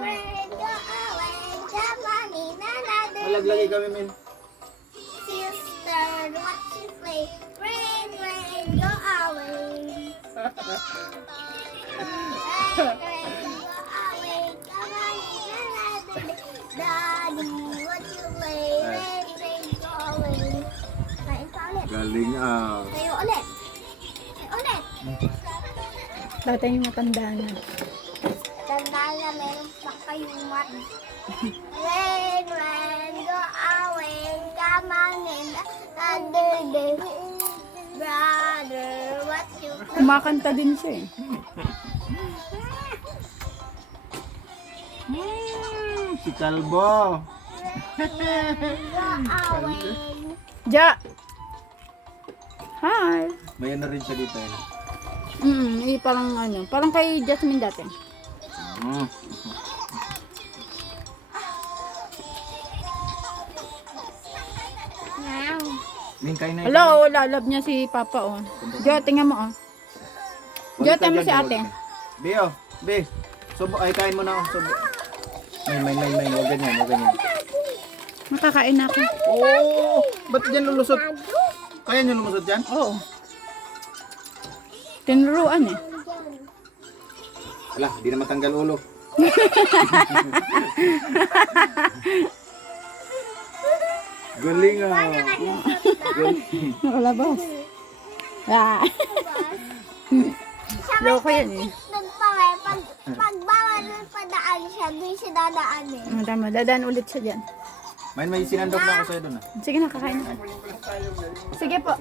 rain, go away. Come on in another Malaglagay kami, men. sister, what you play? Rain, rain, go away. Rain, rain, go away. Come on in another day. Daddy, what you play? Rain, rain, go away. Kain pa ulit. Galing ah. Kayo ulit. Kayo ulit. Dati yung matanda na. Tanda na meron pa kayong mat. Rain, rain, go away. Come on in another day. Brother, what you Kumakanta din siya eh. Si Kalbo. go away? Ja! Hi! May ano rin siya dito eh. Parang ano, parang kay Jasmine dati. Mm. Meow. Min, kain na. Hello, lalab niya si Papa oh. Jo, tingnan mo oh. Jo, tingnan mo si ate. Be, oh. Be. Subo, ay, kain mo na oh. Subo. May. Huwag ganyan, huwag ganyan. Makakain na ako. Oh! Ba't dyan lulusot? Kaya niyo lumusot dyan? Oo. Tinuruan eh. Ala, di na matanggal ulo. Galing ah. Galing. Nakalabas. Ah. Loko yan eh. Nagpawe, pag bawal ng padaan siya, doon siya dadaan eh. Tama, dadaan ulit siya dyan. May sinandok na ako sa'yo doon ah. Sige na, kakain na. Sige po.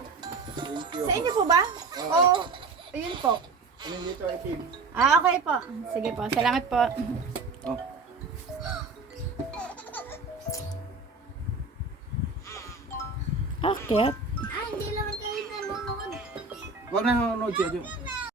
Sa inyo po ba? Oo. Ayun po. Dito ay team. Ah, okay po. Sige po. Salamat po. Oh. Okay. Ah, hindi naman kayo nanonood. Huwag na nanonood siya. Jo.